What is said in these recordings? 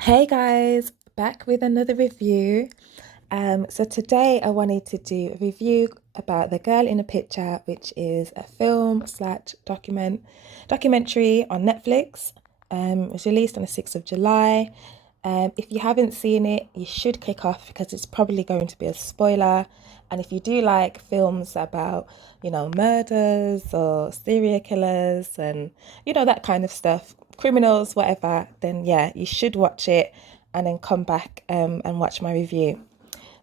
Hey guys, back with another review. So today I wanted to do a review about The Girl in a Picture, which is a film slash documentary on Netflix. It was released on the 6th of July. If you haven't seen it, you should kick off because it's probably going to be a spoiler. And if you do like films about, murders or serial killers and, that kind of stuff, criminals, whatever, then yeah, you should watch it and then come back and watch my review.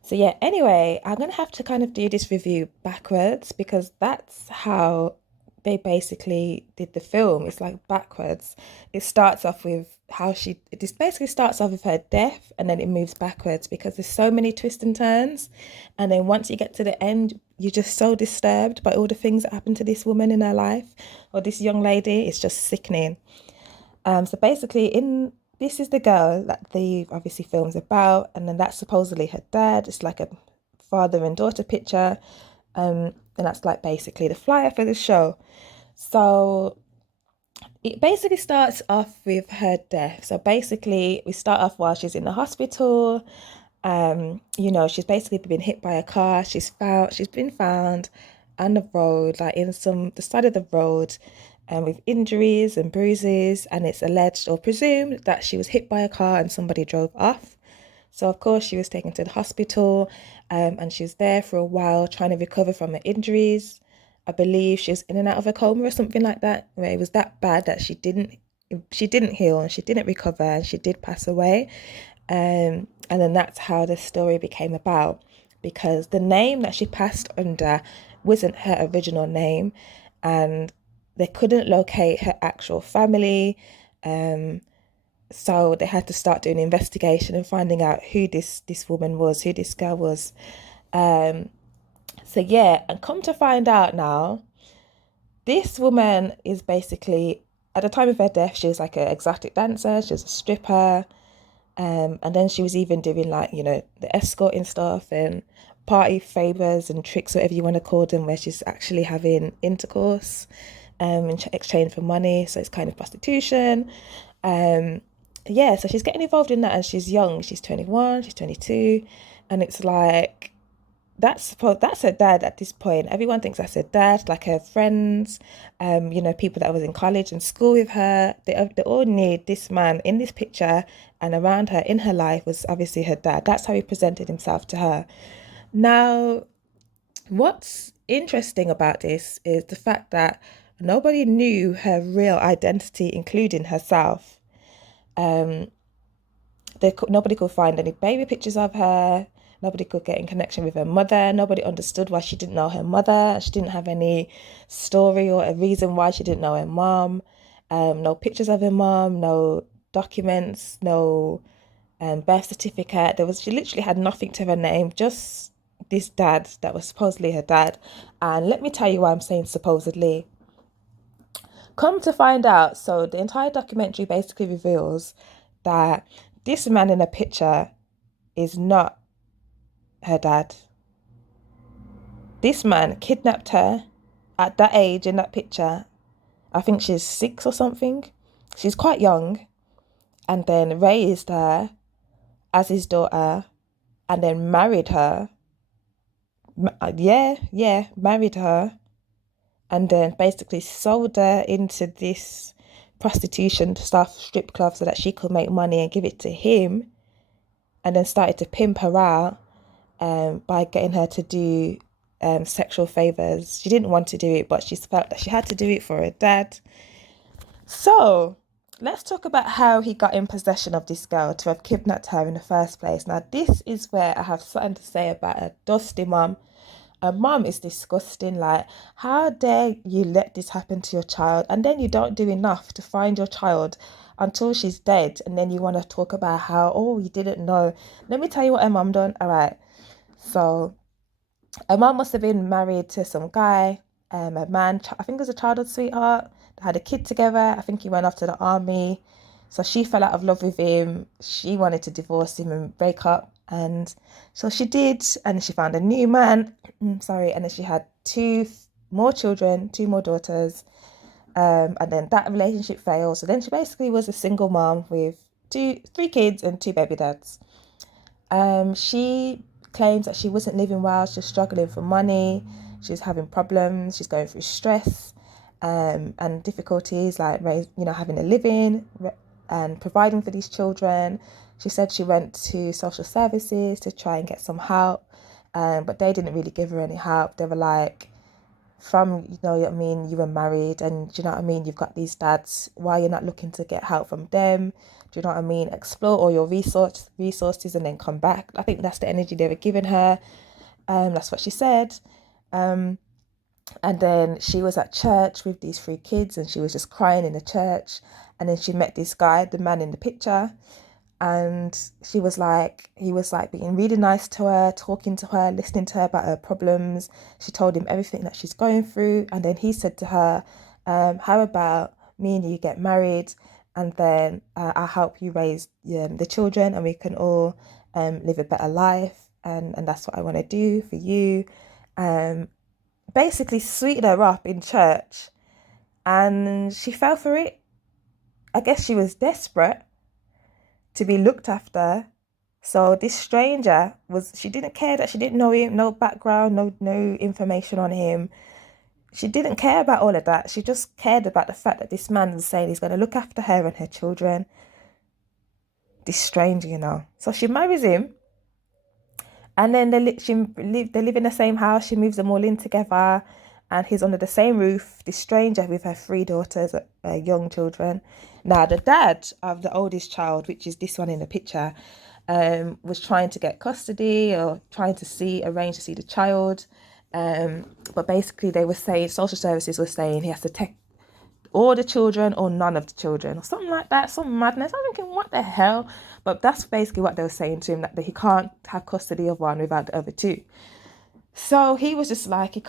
So yeah, anyway, I'm gonna have to kind of do this review backwards because that's how they basically did the film. It's like backwards. It starts off with this basically starts off with her death and then it moves backwards because there's so many twists and turns. And then once you get to the end, you're just so disturbed by all the things that happened to this woman in her life or this young lady. It's just sickening. So basically, in this is the girl that the obviously film's about, and then that's supposedly her dad. It's like a father and daughter picture, and that's like basically the flyer for the show. So it basically starts off with her death. So basically, we start off while she's in the hospital. She's basically been hit by a car. She's been found on the road, like in the side of the road, with injuries and bruises, and it's alleged or presumed that she was hit by a car and somebody drove off. So of course she was taken to the hospital, and she was there for a while trying to recover from her injuries. I believe she was in and out of a coma or something like that, where it was that bad that she didn't heal and she didn't recover and she did pass away. And then that's how the story became about because the name that she passed under wasn't her original name and they couldn't locate her actual family. Um, so they had to start doing an investigation and finding out who this woman was, who this girl was. Um, so yeah, and come to find out now, this woman is basically at the time of her death, she was like an exotic dancer, she was a stripper, and then she was even doing like, the escorting stuff and party favors and tricks, whatever you want to call them, where she's actually having intercourse in exchange for money. So it's kind of prostitution. Um, yeah, so she's getting involved in that and she's young. She's 21, she's 22. And it's like, that's her dad at this point. Everyone thinks that's her dad, like her friends, people that was in college and school with her. They all knew this man in this picture and around her in her life was obviously her dad. That's how he presented himself to her. Now, what's interesting about this is the fact that nobody knew her real identity, including herself. Um, nobody could find any baby pictures of her. Nobody could get in connection with her mother. Nobody understood why she didn't know her mother. She didn't have any story or a reason why she didn't know her mom. No pictures of her mom, no documents, no birth certificate. She literally had nothing to her name, just this dad that was supposedly her dad. And let me tell you why I'm saying supposedly. Come to find out, so the entire documentary basically reveals that this man in a picture is not her dad. This man kidnapped her at that age in that picture. I think she's 6 or something. She's quite young, and then raised her as his daughter, and then married her. Yeah, married her, and then basically sold her into this prostitution stuff, strip club, so that she could make money and give it to him, and then started to pimp her out by getting her to do sexual favors. She didn't want to do it, but she felt that she had to do it for her dad. So let's talk about how he got in possession of this girl to have kidnapped her in the first place. Now, this is where I have something to say about a dusty mum. A mum is disgusting. Like, how dare you let this happen to your child? And then you don't do enough to find your child until she's dead. And then you want to talk about how, oh, you didn't know. Let me tell you what her mum done. All right. So her mum must have been married to some guy, a man, I think it was a childhood sweetheart. They had a kid together. I think he went off to the army. So she fell out of love with him. She wanted to divorce him and break up. And so she did. And she found a new man. Sorry. And then she had more children, two more daughters. And then that relationship failed. So then she basically was a single mom with three kids and two baby dads. She claims that she wasn't living well. She was struggling for money. She was having problems. She's going through stress, and difficulties like having a living and providing for these children. She said she went to social services to try and get some help, but they didn't really give her any help. They were like, you were married and do you know what I mean, you've got these dads, why you're not looking to get help from them? Do you know what I mean? Explore all your resources and then come back. I think that's the energy they were giving her. That's what she said. And then she was at church with these three kids and she was just crying in the church. And then she met this guy, the man in the picture, and he was like being really nice to her, talking to her, listening to her about her problems. She told him everything that she's going through, and then he said to her, how about me and you get married, and then I'll help you raise the children and we can all live a better life, and that's what I want to do for you. Basically sweetened her up in church, and she fell for it. I guess she was desperate to be looked after. So this stranger she didn't care that she didn't know him, no background, no information on him. She didn't care about all of that. She just cared about the fact that this man was saying he's going to look after her and her children. This stranger, So she marries him, and then they live in the same house. She moves them all in together, and he's under the same roof, this stranger with her three daughters, young children. Now, the dad of the oldest child, which is this one in the picture, was trying to get custody or trying to arrange to see the child. But basically they were saying, social services were saying he has to take all the children or none of the children or something like that, some madness. I'm thinking, what the hell? But that's basically what they were saying to him, that he can't have custody of one without the other two. So he was just like, he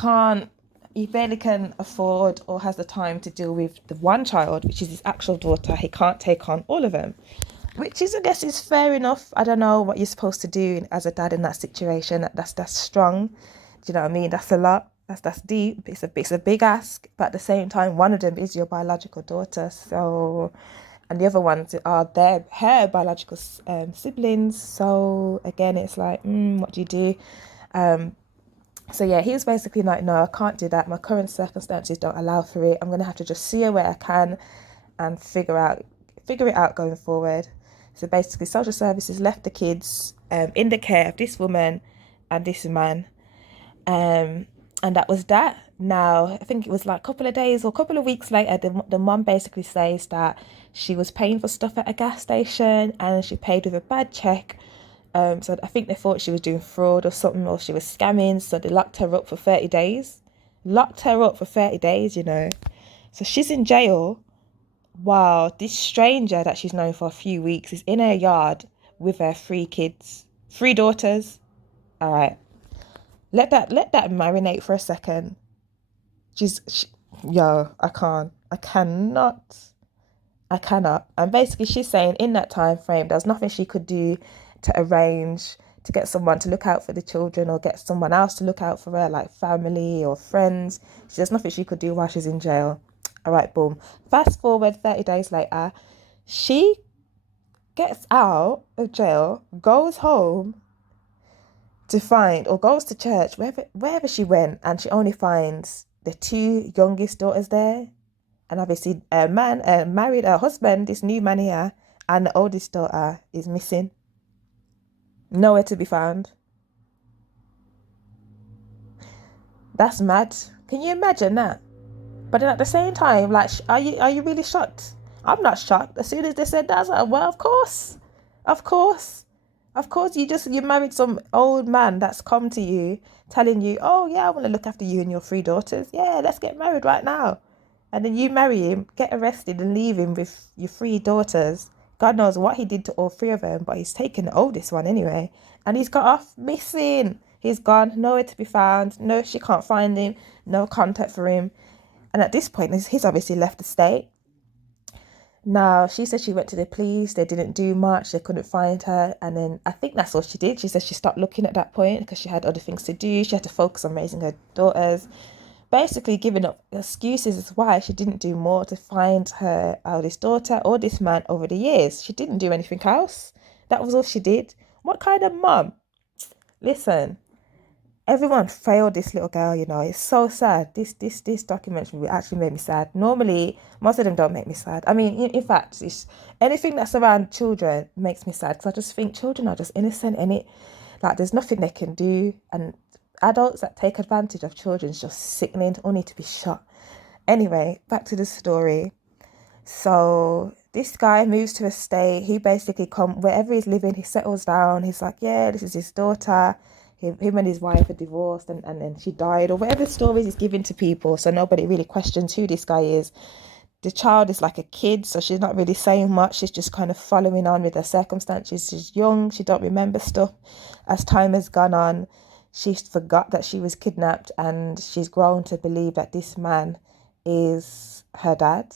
barely can afford or has the time to deal with the one child, which is his actual daughter. He can't take on all of them, which is, I guess, is fair enough. I don't know what you're supposed to do as a dad in that situation. That's strong. Do you know what I mean? That's a lot. That's deep. It's a big ask, but at the same time, one of them is your biological daughter. So, and the other ones are her biological siblings. So again, it's like, what do you do? So yeah, he was basically like, no, I can't do that. My current circumstances don't allow for it. I'm gonna have to just see her where I can and figure it out going forward. So basically, social services left the kids in the care of this woman and this man. And that was that. Now, I think it was like a couple of days or a couple of weeks later, the mum basically says that she was paying for stuff at a gas station and she paid with a bad check. So I think they thought she was doing fraud or something, or she was scamming. So they locked her up for 30 days. So she's in jail. Wow, this stranger that she's known for a few weeks is in her yard with her three kids, three daughters. All right. Let that marinate for a second. I cannot. And basically she's saying in that time frame, there's nothing she could do to arrange to get someone to look out for the children or get someone else to look out for her, like family or friends. There's nothing she could do while she's in jail. All right, boom. Fast forward 30 days later, she gets out of jail, goes home goes to church, wherever she went, and she only finds the two youngest daughters there. And obviously a man married her husband, this new man here, and the oldest daughter is missing. Nowhere to be found. That's mad. Can you imagine that? But then at the same time, like, are you really shocked? I'm not shocked. As soon as they said that, I was like, well, of course. You married some old man that's come to you telling you, oh yeah, I want to look after you and your three daughters. Yeah, let's get married right now. And then you marry him, get arrested and leave him with your three daughters. God knows what he did to all three of them, but he's taken the oldest one anyway. And he's got off missing. He's gone, nowhere to be found. No, she can't find him. No contact for him. And at this point, he's obviously left the state. Now, she said she went to the police. They didn't do much. They couldn't find her. And then I think that's all she did. She said she stopped looking at that point because she had other things to do. She had to focus on raising her daughters. basically giving up excuses as why she didn't do more to find her eldest daughter or this man over the years. She didn't do anything else. That was all she did. What kind of mum? Listen, everyone failed this little girl, you know. It's so sad. This documentary actually made me sad. Normally, most of them don't make me sad. I mean, in fact, it's anything that's around children makes me sad because I just think children are just innocent and it like there's nothing they can do, and adults that take advantage of children is just sickening or need to be shot. Anyway, back to the story. So this guy moves to a state. He basically come wherever he's living, he settles down. He's like, yeah, this is his daughter. Him and his wife are divorced and then she died or whatever stories he's giving to people. So nobody really questions who this guy is. The child is like a kid, so she's not really saying much. She's just kind of following on with her circumstances. She's young. She don't remember stuff. As time has gone on, she's forgot that she was kidnapped and she's grown to believe that this man is her dad.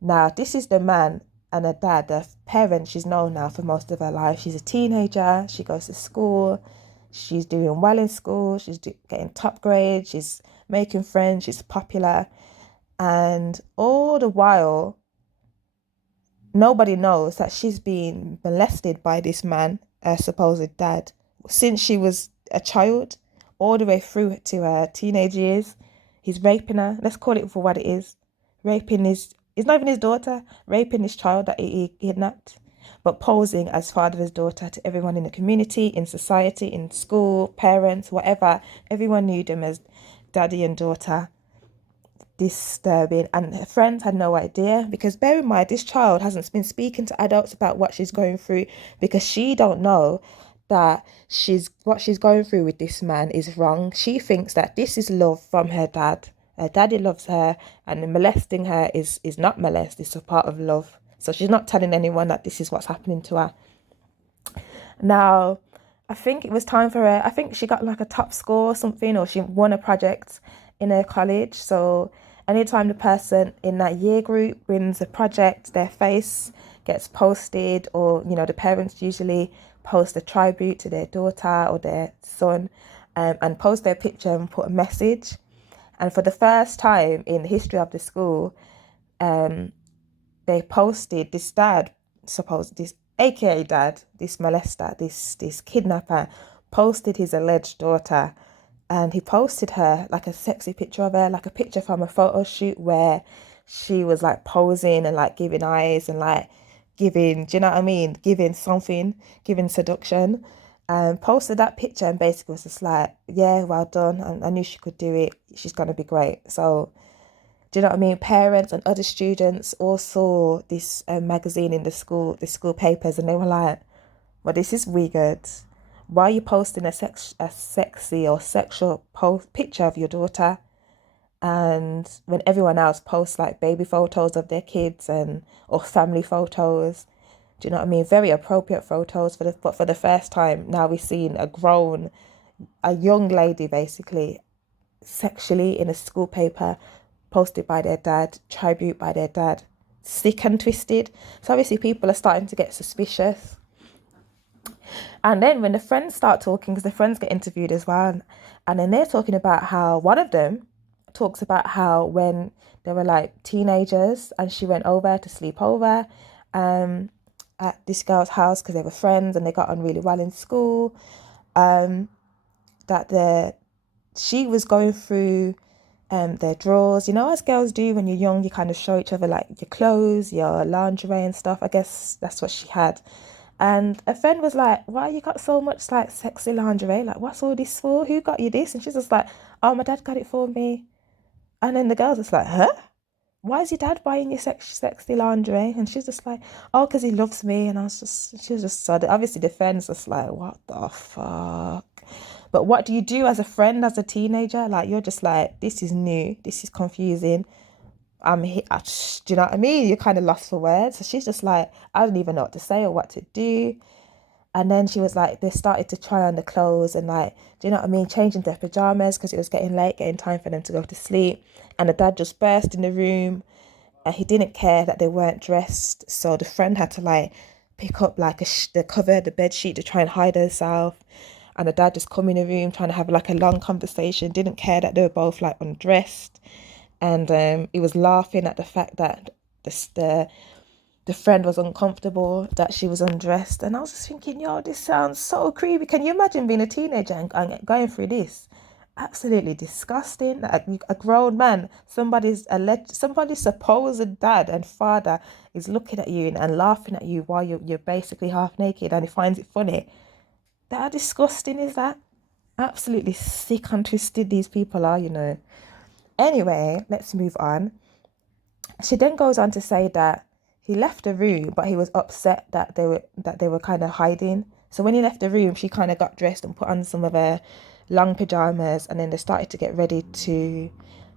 Now, this is the man and her dad, the parent she's known now for most of her life. She's a teenager. She goes to school. She's doing well in school. She's getting top grades. She's making friends. She's popular. And all the while, nobody knows that she's been molested by this man, her supposed dad, since she was a child, all the way through to her teenage years. He's raping her. Let's call it for what it is. Raping it's not even his daughter, raping this child that he kidnapped, but posing as father of his daughter to everyone in the community, in society, in school, parents, whatever. Everyone knew them as daddy and daughter. Disturbing, and her friends had no idea because bear in mind this child hasn't been speaking to adults about what she's going through because she don't know that what she's going through with this man is wrong. She thinks that this is love from her dad. Her daddy loves her and molesting her is not molest, it's a part of love. So she's not telling anyone that this is what's happening to her. Now, I think it was time for her. I think she got like a top score or something, or she won a project in her college. So anytime the person in that year group wins a project, their face gets posted, or, you know, the parents usually post a tribute to their daughter or their son, and post their picture and put a message. And for the first time in the history of the school, they posted this dad, this aka dad, this molester, this kidnapper, posted his alleged daughter, and he posted her like a sexy picture of her, like a picture from a photo shoot where she was like posing and like giving eyes and like giving, do you know what I mean? Giving something, giving seduction. And posted that picture and basically was just like, yeah, well done. I knew she could do it. She's going to be great. So, do you know what I mean? Parents and other students all saw this magazine in the school papers, and they were like, well, this is weird. Why are you posting a sexy or sexual picture of your daughter? And when everyone else posts like baby photos of their kids or family photos, do you know what I mean? Very appropriate photos but for the first time now we've seen a young lady basically sexually in a school paper posted by their dad, tribute by their dad. Sick and twisted. So obviously people are starting to get suspicious. And then when the friends start talking, because the friends get interviewed as well, and then they're talking about how one of them talks about how when they were like teenagers and she went over to sleep over at this girl's house because they were friends and they got on really well in school, that she was going through their drawers, you know, as girls do when you're young, you kind of show each other like your clothes, your lingerie and stuff. I guess that's what she had. And a friend was like, why you got so much like sexy lingerie? Like, what's all this for? Who got you this? And she's just like, oh, my dad got it for me. And then the girl's just like, huh? Why is your dad buying you sexy lingerie? And she's just like, oh, because he loves me. And she was just so, obviously the friend's just like, what the fuck? But what do you do as a friend, as a teenager? Like, you're just like, this is new. This is confusing. Do you know what I mean? You're kind of lost for words. So she's just like, I don't even know what to say or what to do. And then she was like, they started to try on the clothes and like, do you know what I mean? Changing their pajamas because it was getting late, getting time for them to go to sleep. And the dad just burst in the room and he didn't care that they weren't dressed. So the friend had to like pick up like the cover, the bed sheet to try and hide herself. and the dad just come in the room trying to have like a long conversation, didn't care that they were both like undressed. And he was laughing at the fact that the friend was uncomfortable that she was undressed. And I was just thinking, yo, this sounds so creepy. Can you imagine being a teenager and going through this? Absolutely disgusting. A grown man, somebody's supposed dad and father is looking at you and laughing at you while you're basically half naked, and he finds it funny. How disgusting is that? Absolutely sick and twisted these people are, you know. Anyway, let's move on. She then goes on to say that he left the room, but he was upset that they were kind of hiding. So when he left the room, she kind of got dressed and put on some of her long pajamas, and then they started to get ready to, do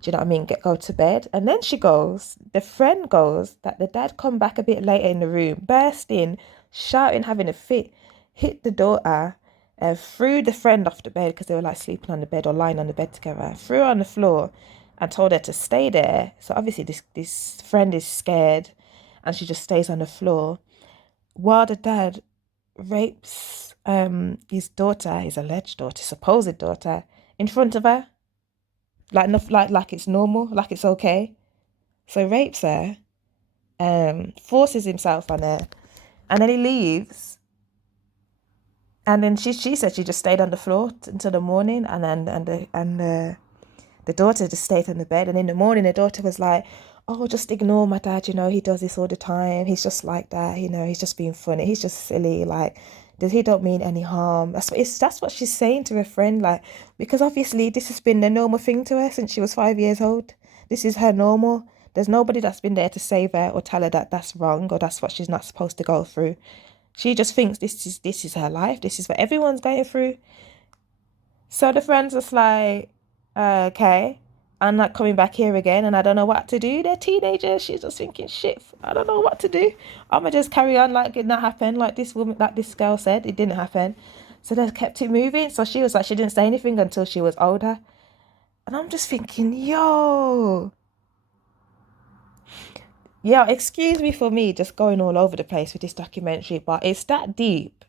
you know what I mean, go to bed. And then the friend goes that the dad come back a bit later in the room, burst in, shouting, having a fit, hit the daughter, threw the friend off the bed because they were like sleeping on the bed or lying on the bed together, threw her on the floor and told her to stay there. So obviously this friend is scared and she just stays on the floor while the dad rapes his daughter, his alleged daughter, supposed daughter, in front of her. Like it's normal, like it's okay. So rapes her, forces himself on her, and then he leaves. And then she said she just stayed on the floor until the morning, and the daughter just stayed on the bed. And in the morning, the daughter was like, "Oh, just ignore my dad. You know, he does this all the time. He's just like that. You know, he's just being funny. He's just silly. Like, he don't mean any harm." That's what she's saying to her friend. Like, because obviously this has been the normal thing to her since she was 5 years old. This is her normal. There's nobody that's been there to save her or tell her that that's wrong or that's what she's not supposed to go through. She just thinks this is her life. This is what everyone's going through. So the friend's just like, okay, I'm not coming back here again, and I don't know what to do. They're teenagers. She's just thinking, shit, I don't know what to do. I'ma just carry on like it not happened, like this girl said, it didn't happen. So they kept it moving. So she was like, she didn't say anything until she was older. And I'm just thinking, excuse me for me just going all over the place with this documentary, but it's that deep.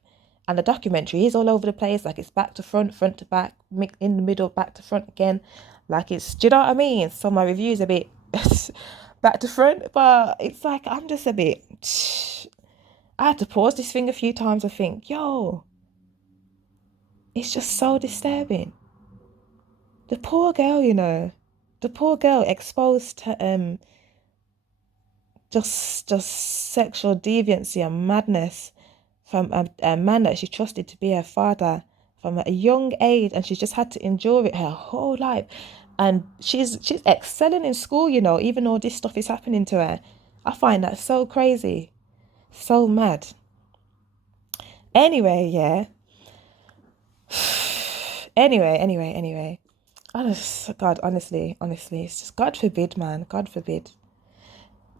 And the documentary is all over the place. Like it's back to front, front to back, in the middle, back to front again. Like it's, do you know what I mean? So my review's a bit back to front, but it's like, I'm just a bit, I had to pause this thing a few times. I think, it's just so disturbing. The poor girl, you know, the poor girl exposed to just sexual deviancy and madness from a man that she trusted to be her father from a young age, and she's just had to endure it her whole life. And she's excelling in school, you know, even though this stuff is happening to her. I find that so crazy, so mad. Anyway, yeah. Anyway. God, honestly, it's just God forbid, man. God forbid.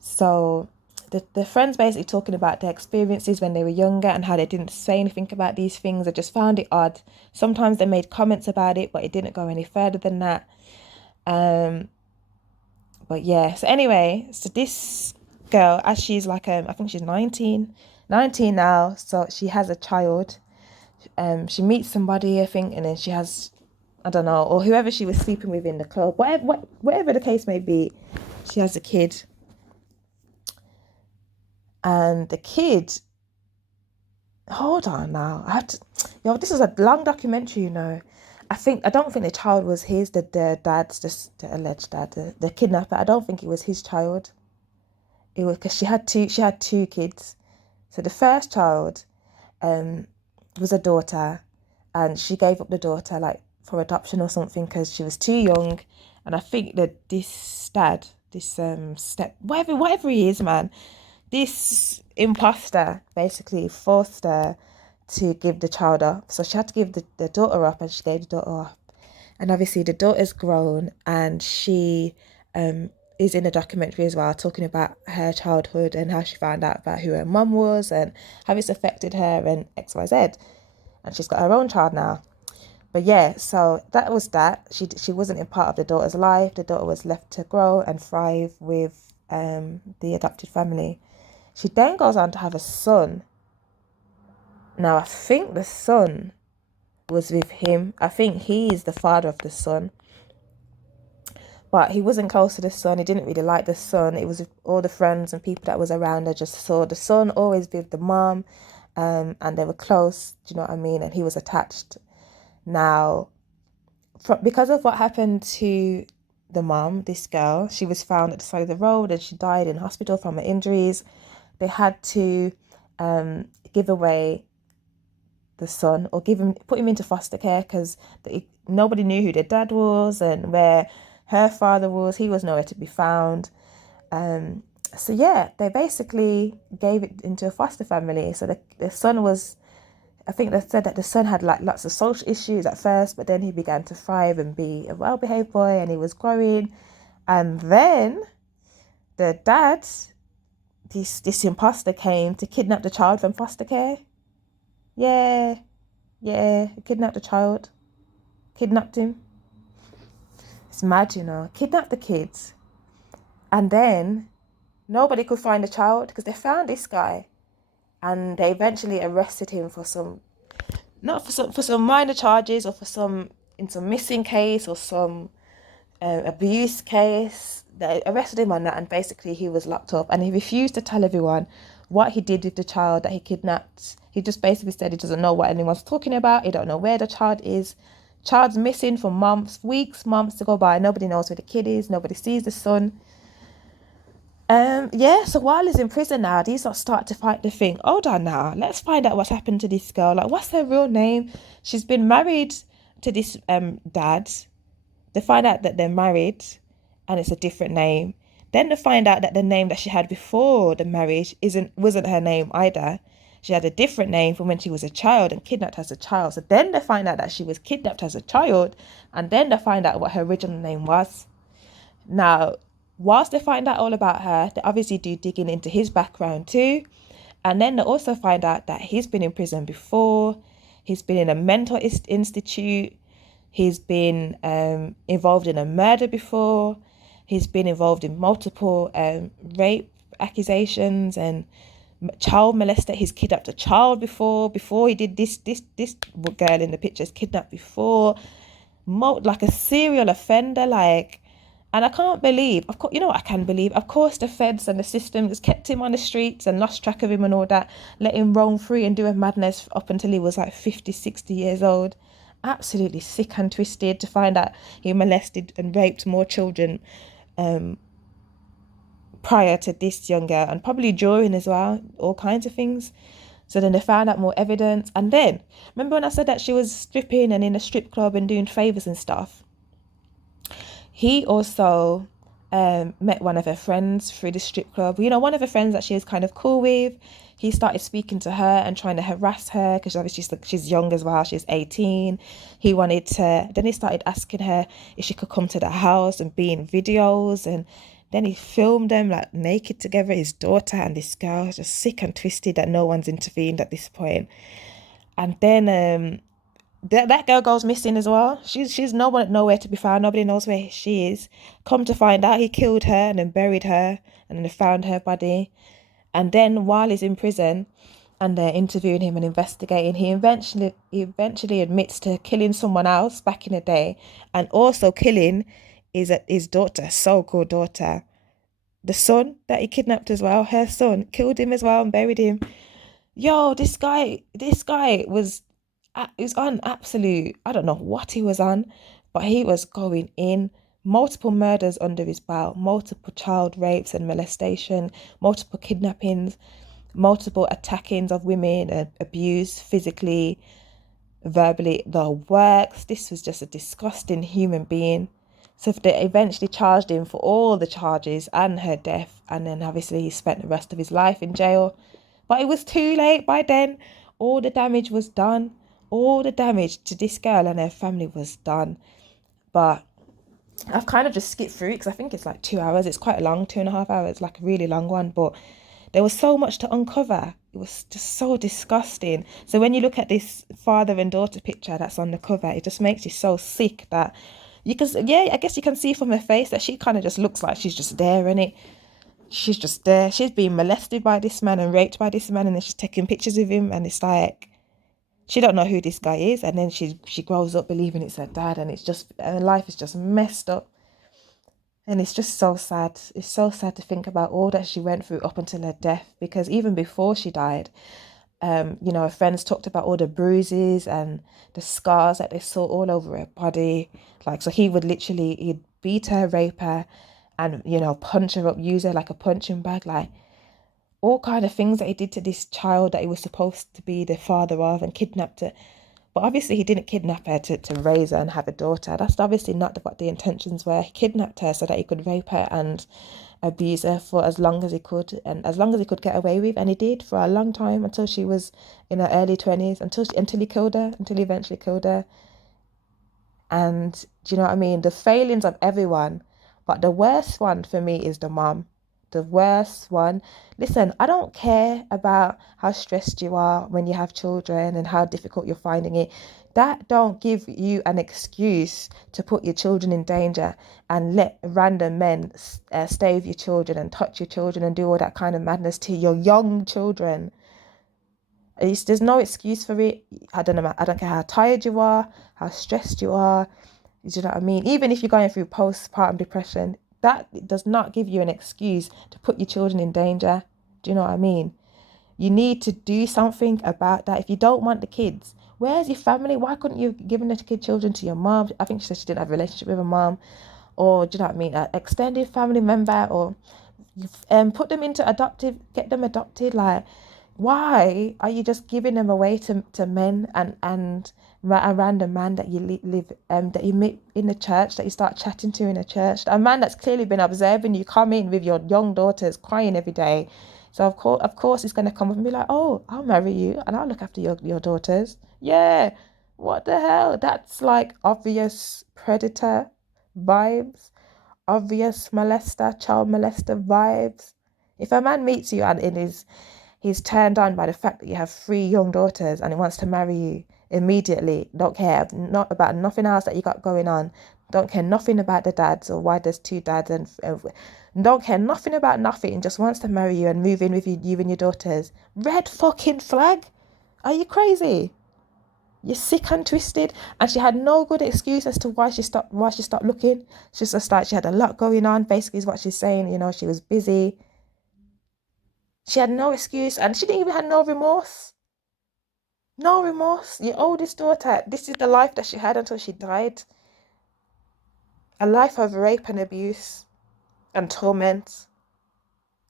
So the friends basically talking about their experiences when they were younger and how they didn't say anything about these things. I just found it odd. Sometimes they made comments about it, but it didn't go any further than that. But yeah. So anyway, so this girl, as she's like, I think she's 19 now. So she has a child. She meets somebody, I think, and then she has, I don't know, or whoever she was sleeping with in the club, whatever the case may be, she has a kid. And the kid, hold on now, this is a long documentary, you know. I don't think the child was his, the dad's, just the alleged dad, the kidnapper. I don't think it was his child. It was because she had two kids. So the first child was a daughter, and she gave up the daughter like for adoption or something because she was too young. And I think that this dad, this whatever he is, man, this imposter basically forced her to give the child up. So she had to give the daughter up, and she gave the daughter up. And obviously the daughter's grown, and she is in a documentary as well, talking about her childhood and how she found out about who her mum was and how it's affected her and XYZ. And she's got her own child now. But yeah, so that was that. She wasn't in part of the daughter's life. The daughter was left to grow and thrive with the adopted family. She then goes on to have a son. Now, I think the son was with him. I think he is the father of the son, but he wasn't close to the son. He didn't really like the son. It was all the friends and people that was around her just saw the son always with the mom, and they were close. Do you know what I mean? And he was attached. Now, because of what happened to the mom, this girl, she was found at the side of the road and she died in hospital from her injuries. They had to give away the son, or put him into foster care, because nobody knew who the dad was and where her father was. He was nowhere to be found. So yeah, they basically gave it into a foster family. So the son was, I think they said that the son had like lots of social issues at first, but then he began to thrive and be a well-behaved boy, and he was growing. And then the dad, this imposter, came to kidnap the child from foster care. Yeah, kidnapped the child, kidnapped him. It's mad, you know, kidnapped the kids. And then nobody could find the child because they found this guy, and they eventually arrested him for some, not for some minor charges, or for some missing case, or some abuse case. They arrested him on that, and basically he was locked up, and he refused to tell everyone what he did with the child that he kidnapped. He just basically said he doesn't know what anyone's talking about. He don't know where the child is. Child's missing for months, weeks, months to go by. Nobody knows where the kid is. Nobody sees the son. So while he's in prison now, these lot start to fight the thing. Hold on now, let's find out what's happened to this girl. Like, what's her real name? She's been married to this dad. They find out that they're married, and it's a different name. Then they find out that the name that she had before the marriage wasn't her name either. She had a different name from when she was a child and kidnapped as a child. So then they find out that she was kidnapped as a child, and then they find out what her original name was. Now, whilst they find out all about her, they obviously do digging into his background too. And then they also find out that he's been in prison before. He's been in a mental institute. He's been involved in a murder before. He's been involved in multiple rape accusations and child molester. He's kidnapped a child before he did this girl in the picture is kidnapped before. Like a serial offender, like. And I can't believe, of course, you know what I can believe? Of course, the feds and the system just kept him on the streets and lost track of him and all that, let him roam free and do a madness up until he was like 50, 60 years old. Absolutely sick and twisted to find out he molested and raped more children prior to this young girl, and probably during as well, all kinds of things. So then they found out more evidence. And then, remember when I said that she was stripping and in a strip club and doing favours and stuff? He also met one of her friends through the strip club. You know, one of her friends that she was kind of cool with. He started speaking to her and trying to harass her because obviously she's young as well. She's 18. Then he started asking her if she could come to the house and be in videos. And then he filmed them like naked together, his daughter and this girl, just sick and twisted that no one's intervened at this point. And then that girl goes missing as well. She's nowhere to be found. Nobody knows where she is. Come to find out, he killed her and then buried her, and then they found her body. And then while he's in prison and they're interviewing him and investigating, he eventually admits to killing someone else back in the day, and also killing his daughter, so-called daughter. The son that he kidnapped as well, her son, killed him as well and buried him. Yo, this guy was on absolute, I don't know what he was on, but he was going in. Multiple murders under his belt, multiple child rapes and molestation, multiple kidnappings, multiple attackings of women, and abuse physically, verbally, the works. This was just a disgusting human being. So they eventually charged him for all the charges and her death, and then obviously he spent the rest of his life in jail. But it was too late by then. All the damage was done. All the damage to this girl and her family was done. But I've kind of just skipped through it because I think it's like 2 hours. It's quite a long 2.5 hours, like a really long one. But there was so much to uncover. It was just so disgusting. So when you look at this father and daughter picture that's on the cover, it just makes you so sick that you can, I guess you can see from her face that she kind of just looks like she's just there, innit? She's just there. She's being molested by this man and raped by this man, and then she's taking pictures of him, and it's like, she don't know who this guy is, and then she grows up believing it's her dad, and it's just, her life is just messed up. And it's just so sad. It's so sad to think about all that she went through up until her death, because even before she died, her friends talked about all the bruises and the scars that they saw all over her body. Like, so he'd beat her, rape her, and, punch her up, use her like a punching bag, like all kind of things that he did to this child that he was supposed to be the father of, and kidnapped her. But obviously he didn't kidnap her to raise her and have a daughter. That's obviously not what the intentions were. He kidnapped her so that he could rape her and abuse her for as long as he could, and as long as he could get away with. And he did for a long time, until she was in her early 20s, until he killed her, until he eventually killed her. And do you know what I mean? The failings of everyone, but the worst one for me is the mom. The worst one. Listen, I don't care about how stressed you are when you have children and how difficult you're finding it. That don't give you an excuse to put your children in danger and let random men stay with your children and touch your children and do all that kind of madness to your young children. There's no excuse for it. I don't know. I don't care how tired you are, how stressed you are. Do you know what I mean? Even if you're going through postpartum depression, that does not give you an excuse to put your children in danger. Do you know what I mean? You need to do something about that. If you don't want the kids, where's your family? Why couldn't you have given the children to your mom? I think she said she didn't have a relationship with her mom. Or, do you know what I mean? An extended family member, or put them into adoptive, get them adopted. Like, why are you just giving them away to men and a random man that you live that you meet in the church, that you start chatting to in a church, a man that's clearly been observing you come in with your young daughters crying every day? So of course he's going to come up and be like, oh, I'll marry you and I'll look after your daughters. Yeah, what the hell? That's like obvious predator vibes, obvious molester, child molester vibes. If a man meets you and he's turned on by the fact that you have 3 young daughters and he wants to marry you immediately, don't care not about nothing else that you got going on, don't care nothing about the dads or why there's 2 dads, and don't care nothing about nothing, just wants to marry you and move in with you and your daughters, red fucking flag. Are you crazy? You're sick and twisted. And she had no good excuse as to why she stopped looking. She's just like, she had a lot going on, basically, is what she's saying. She was busy. She had no excuse, and she didn't even have no remorse. No remorse. Your oldest daughter, this is the life that she had until she died. A life of rape and abuse and torment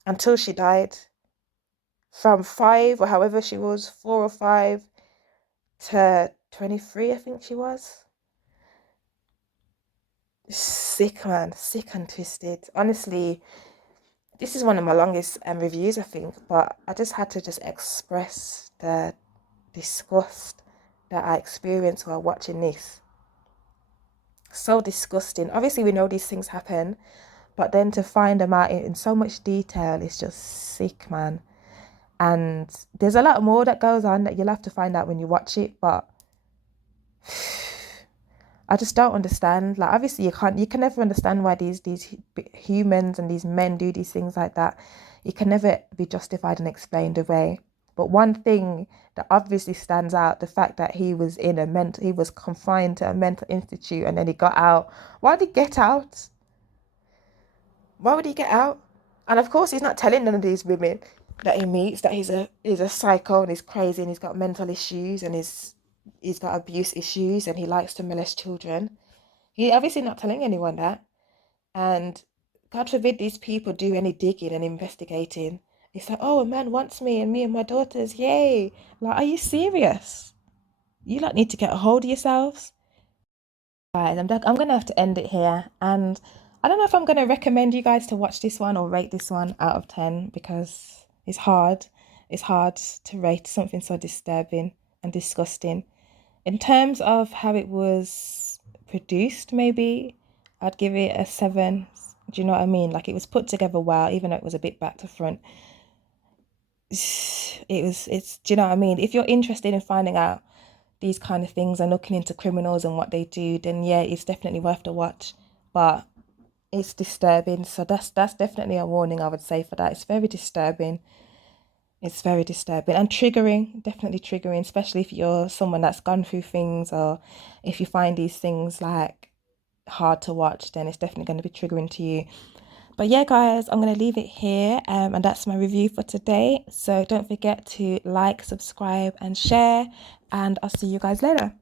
until she died. From 5, or however she was, 4 or 5, to 23, I think she was. Sick, man. Sick and twisted. Honestly, this is one of my longest reviews, I think, but I just had to just express the disgust that I experienced while watching this. So disgusting. Obviously, we know these things happen, but then to find them out in so much detail is just sick, man. And there's a lot more that goes on that you'll have to find out when you watch it, but I just don't understand. Like, obviously you can never understand why these humans and these men do these things like that. It can never be justified and explained away. But one thing that obviously stands out, the fact that he was confined to a mental institute and then he got out. Why did he get out? Why would he get out? And of course he's not telling none of these women that he meets that he's a psycho and he's crazy and he's got mental issues and he's got abuse issues and he likes to molest children. He obviously not telling anyone that. And God forbid these people do any digging and investigating. It's like, oh, a man wants me and me and my daughters, yay. Like, are you serious? You like need to get a hold of yourselves. Guys, I'm gonna have to end it here. And I don't know if I'm gonna recommend you guys to watch this one or rate this one out of 10, because it's hard. It's hard to rate something so disturbing and disgusting. In terms of how it was produced, maybe I'd give it a 7. Do you know what I mean? Like, it was put together well, even though it was a bit back to front. Do you know what I mean? If you're interested in finding out these kind of things and looking into criminals and what they do, then yeah, it's definitely worth the watch. But it's disturbing, so that's definitely a warning, I would say, for that. It's very disturbing. It's very disturbing and triggering, definitely triggering, especially if you're someone that's gone through things, or if you find these things like hard to watch, then it's definitely going to be triggering to you. But yeah, guys, I'm going to leave it here. And that's my review for today. So don't forget to like, subscribe, and share. And I'll see you guys later.